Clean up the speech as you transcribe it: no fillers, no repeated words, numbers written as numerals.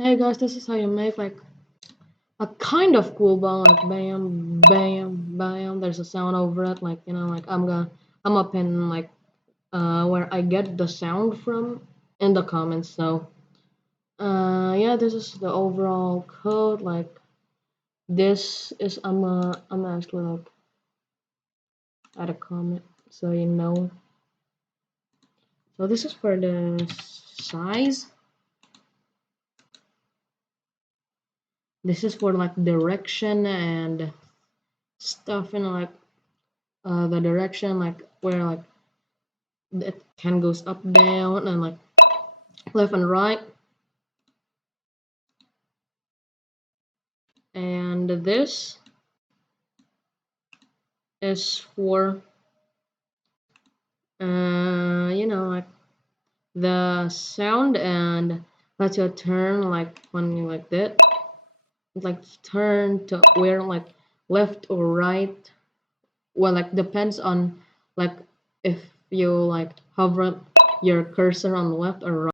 Hey guys, this is how you make like a kind of cool ball, like bam, bam, bam. There's a sound over it, like like I'm up in like where I get the sound from in the comments. So yeah, this is the overall code. Like this is I'm actually like add a comment so you know. So this is for the size. This is for like direction and stuff, like the direction, like where like it can goes up, down, and like left and right. And this is for like the sound, and let you turn like when you like that, like turn to where like left or right. Well, like depends on like if you like hover your cursor on left or right.